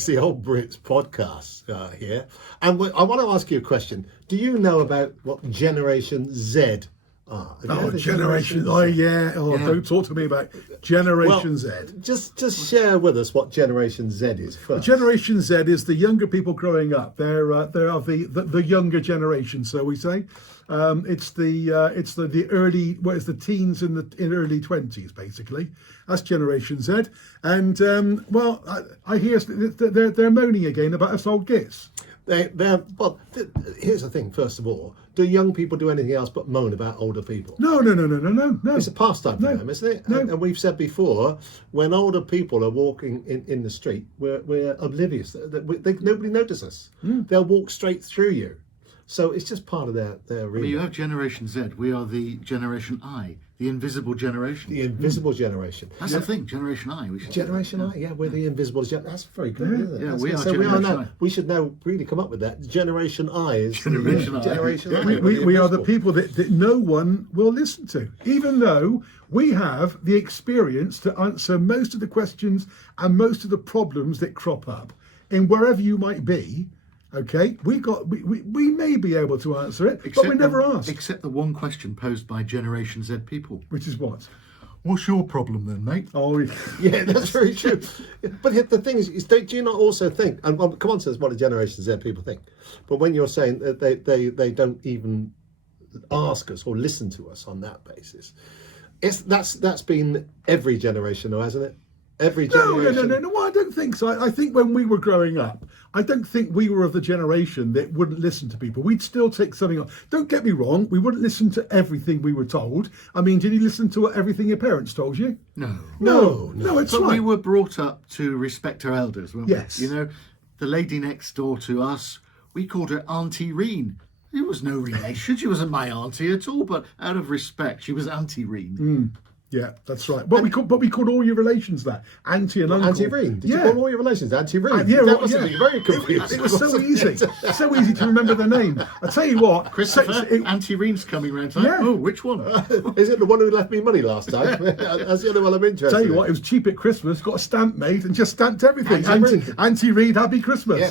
It's the Old Brits podcast here. And I want to ask you a question. Do you know about what Generation Z are? Generation. Oh, yeah. Oh, yeah. Don't talk to me about Generation Z. Just share with us what Generation Z is first. Generation Z is the younger people growing up. They are the younger generation, so we say. It's the early, well, it's the teens in early 20s, basically. That's Generation Z. And I hear they're moaning again about us old gits. Here's the thing. First of all, do young people do anything else but moan about older people? No. It's a pastime for them, isn't it? No. And we've said before, when older people are walking in the street, we're oblivious. Nobody notices us. They'll walk straight through you. So it's just part of their remit. You have Generation Z. We are the Generation I, the invisible generation. The invisible generation. That's the thing, Generation I. Generation I, yeah, we're the invisible generation. That's very good, isn't it? Yeah, That's we good. are So Generation now, I. we should now really come up with that. Generation I is Generation I. Generation I. We are the people that no one will listen to, even though we have the experience to answer most of the questions and most of the problems that crop up in wherever you might be. Okay, we may be able to answer it, but we never ask. Except the one question posed by Generation Z people. Which is what? What's your problem then, mate? Oh, yeah, that's very true. But the thing is do you not also think, and come on to what the Generation Z people think, but when you're saying that they don't even ask us or listen to us on that basis, that's been every generation though, hasn't it? Every generation. No, I don't think so. I think when we were growing up, I don't think we were of the generation that wouldn't listen to people. We'd still take something on. Don't get me wrong, we wouldn't listen to everything we were told. I mean, did you listen to everything your parents told you? No, it's but right. we were brought up to respect our elders, weren't Yes. we? You know, the lady next door to us, we called her Auntie Reen. There was no relation. She wasn't my auntie at all, but out of respect, she was Auntie Reen. Yeah, that's right. But we called all your relations that auntie and uncle. Auntie Reen. Did you call all your relations Auntie Reen? Yeah, that must have been very confusing. It was so easy. So easy to remember the name. I tell you what, Christopher, Auntie Reen's coming round tonight. Yeah. Oh, which one? Is it the one who left me money last time? That's the only one I'm interested in. Tell you what, it was cheap at Christmas. Got a stamp made and just stamped everything. Auntie Auntie Reed, Happy Christmas.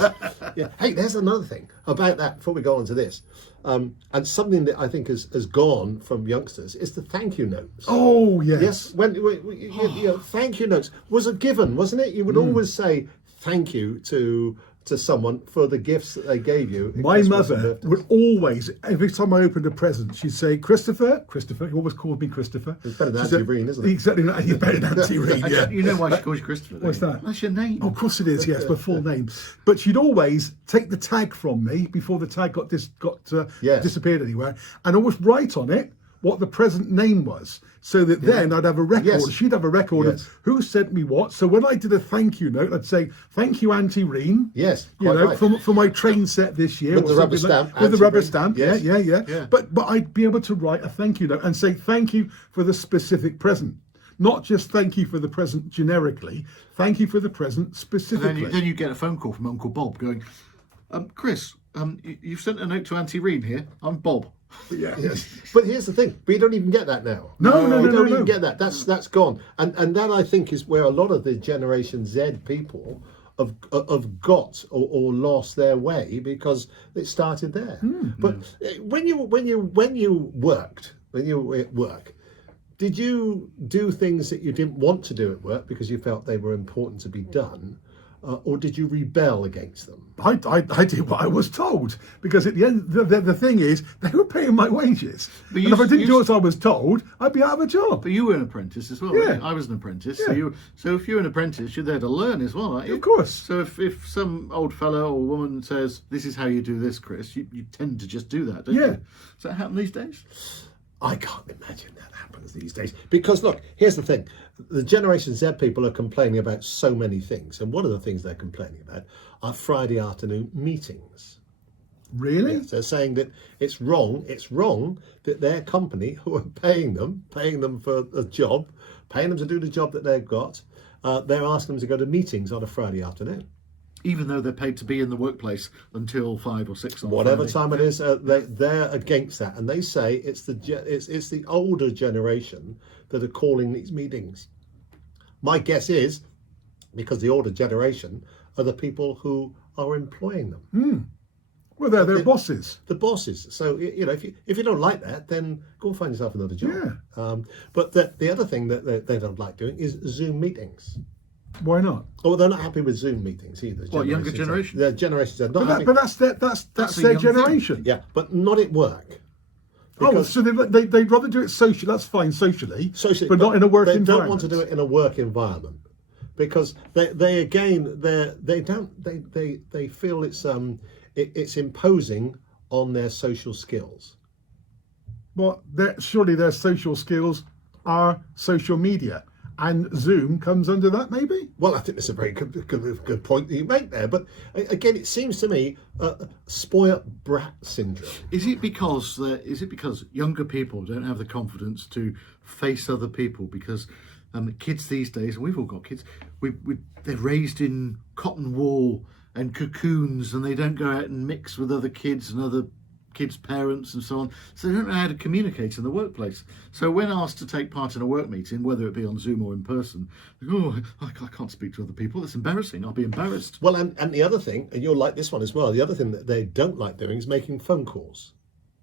Yeah. Hey, there's another thing about that before we go on to this. And something that I think has gone from youngsters is the thank you notes. Oh, yes. Yes, thank you notes was a given, wasn't it? You would always say thank you to someone for the gifts that they gave you. My mother would always, every time I opened a present, she'd say, Christopher, he always called me Christopher. It's better than Auntie Reen, isn't it? Exactly, you're better than Auntie Reen, yeah. You know why she calls you Christopher? What's that? That's your name. Oh, of course it is, yes, my full name. But she'd always take the tag from me before the tag got disappeared anywhere, and always write on it what the present name was, so that then I'd have a record. Yes. She'd have a record of who sent me what. So when I did a thank you note, I'd say, thank you, Auntie Reen. Yes, for my train set this year. With the rubber stamp. With the rubber Reen. stamp, Yes. Yeah. But I'd be able to write a thank you note and say thank you for the specific present. Not just thank you for the present generically, thank you for the present specifically. And then you get a phone call from Uncle Bob going, Chris, you've sent a note to Auntie Reen here. I'm Bob. Yeah. Yes. But here's the thing: we don't even get that now. No. We don't even get that. That's gone. And that I think is where a lot of the Generation Z people have got or lost their way because it started there. But when you worked, when you were at work, did you do things that you didn't want to do at work because you felt they were important to be done? Or did you rebel against them? I did what I was told, because at the end, the thing is, they were paying my wages. And if I didn't do what I was told, I'd be out of a job. But you were an apprentice as well. Yeah. Right? I was an apprentice. Yeah. So if you're an apprentice, you're there to learn as well, aren't you? Of course. So if some old fellow or woman says, this is how you do this, Chris, you tend to just do that, don't you? Does that happen these days? I can't imagine that happens these days. Because look, here's the thing. The Generation Z people are complaining about so many things. And one of the things they're complaining about are Friday afternoon meetings. Really? Yes, they're saying that it's wrong that their company, who are paying them for a job, paying them to do the job that they've got, they're asking them to go to meetings on a Friday afternoon. Even though they're paid to be in the workplace until 5 or 6 on whatever Friday. time it is, they're against that, and they say it's the older generation that are calling these meetings. My guess is because the older generation are the people who are employing them. Well, they're their bosses. The bosses. So if you don't like that, then go and find yourself another job. Yeah. But the other thing that they don't like doing is Zoom meetings. Why not? Oh, they're not happy with Zoom meetings either. What, younger generation? The generations are not happy. But that's their young generation. thing. Yeah, but not at work. So they'd rather do it socially. That's fine socially, but not in a work they environment. They don't want to do it in a work environment because they feel it's imposing on their social skills. Well, surely their social skills are social media, and Zoom comes under that, maybe? Well, I think that's a very good point that you make there. But again, it seems to me spoiled brat syndrome. Is it because younger people don't have the confidence to face other people? Because kids these days, and we've all got kids, they're raised in cotton wool and cocoons, and they don't go out and mix with other kids and other kids' parents and so on. So they don't know how to communicate in the workplace. So when asked to take part in a work meeting, whether it be on Zoom or in person, they go, I can't speak to other people. It's embarrassing. I'll be embarrassed. Well, and the other thing, and you'll like this one as well, the other thing that they don't like doing is making phone calls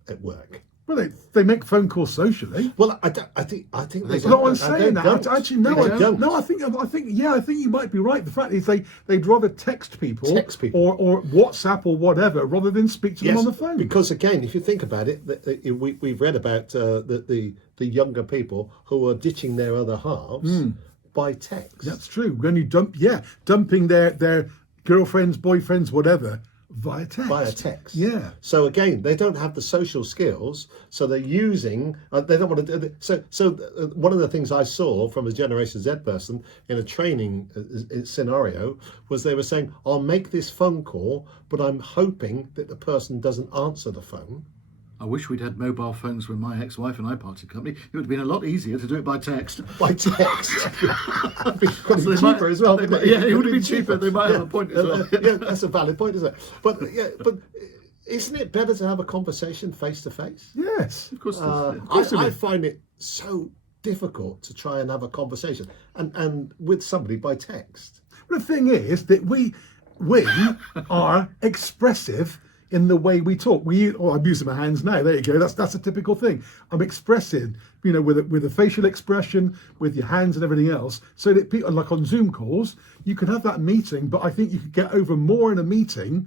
at work. Well, they make phone calls socially. Well, I think they don't. No, I'm saying that. Actually, no, They don't. No, I think you might be right. The fact is, they'd rather text people, or WhatsApp or whatever, rather than speak to them on the phone. Because again, if you think about it, we've read about the younger people who are ditching their other halves by text. That's true. When you dumping their girlfriends, boyfriends, whatever, via text. Yeah. So again, they don't have the social skills, so they're using. They don't want to do it. So one of the things I saw from a Generation Z person in a training scenario was they were saying, "I'll make this phone call, but I'm hoping that the person doesn't answer the phone." I wish we'd had mobile phones when my ex-wife and I parted company. It would have been a lot easier to do it by text. By text. It'd be cheaper as well. It would have been cheaper. They might have a point as well. Yeah, that's a valid point, isn't it? But isn't it better to have a conversation face to face? Yes, of course. I find it so difficult to try and have a conversation and with somebody by text. But the thing is that we are expressive in the way we talk. I'm using my hands now. There you go. That's a typical thing. I'm expressive, with a facial expression, with your hands and everything else. So that people, like on Zoom calls, you can have that meeting, but I think you could get over more in a meeting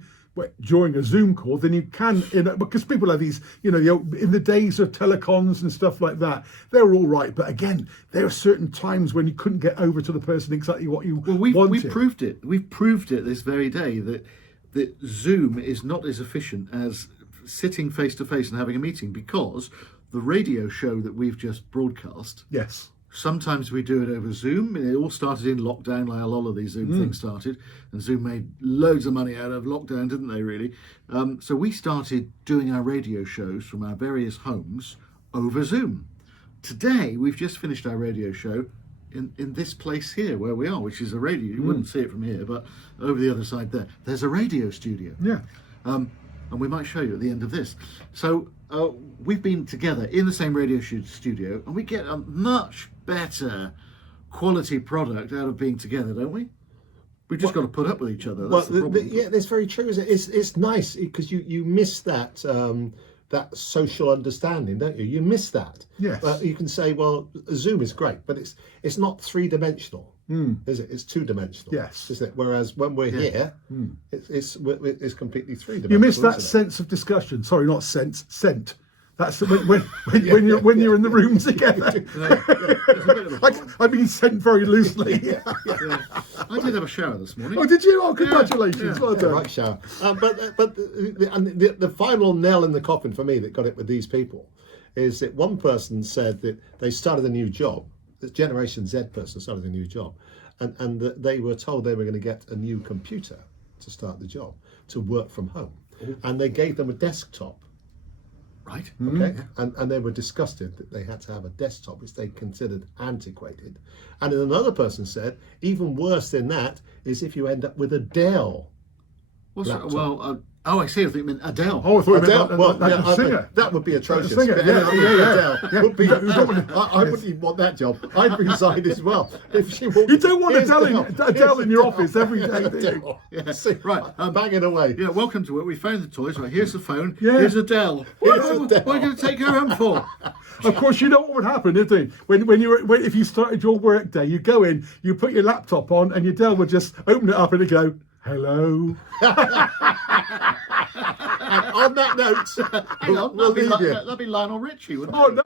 during a Zoom call than you can because people have these, in the days of telecoms and stuff like that, they're all right. But again, there are certain times when you couldn't get over to the person exactly what you wanted. We've proved it. We've proved it this very day that Zoom is not as efficient as sitting face to face and having a meeting, because the radio show that we've just broadcast, yes, sometimes we do it over Zoom. It all started in lockdown, like a lot of these Zoom things started, and Zoom made loads of money out of lockdown, didn't they, really? So we started doing our radio shows from our various homes over Zoom. Today, we've just finished our radio show in this place here where we are, which is a radio. You wouldn't see it from here, but over the other side there's a radio studio. Yeah. And we might show you at the end of this. So we've been together in the same radio studio, and we get a much better quality product out of being together, don't we? We've just got to put up with each other. That's the problem. Yeah, that's very true. It's nice because you miss that that social understanding, don't you? You miss that. Yes. You can say, well, Zoom is great, but it's not three-dimensional, is it? It's two-dimensional. Yes. Isn't it? Whereas when we're here, it's completely thredimensional. You miss that sense of discussion. Sorry, not sense, scent. That's when you're in the room together. I've been sent very loosely. I did have a shower this morning. Oh, did you? Oh, congratulations! Well done. Right shower. But the final nail in the coffin for me that got it with these people is that one person said that they started a new job. The Generation Z person started a new job, and that they were told they were going to get a new computer to start the job to work from home, and they gave them a desktop. Right. Okay. And they were disgusted that they had to have a desktop which they considered antiquated. And then another person said, even worse than that is if you end up with a Dell laptop. Oh, I see. I think you meant Adele. Oh, I thought Adele, you well, meant yeah, singer. that would be atrocious. singer, But yeah, anything yeah, yeah. Adele Yeah. would be. You don't I wouldn't even want that job. I'd resign as well if she walked. You don't want Here's Adele in your office every day, do you? Adele. Yeah. See, Right, banging away. Yeah, welcome to it. We found the toys. Right, here's the phone. Yeah. Here's Adele. Here's What Adele. are you going to take her home for? Of course, you know what would happen, isn't it? When if you started your work day, you go in, you put your laptop on, and your Dell would just open it up and it'd go, "Hello." And on that note, Hang on, we'll that'd be, leave you. that'd be Lionel Richie, wouldn't it? Oh no.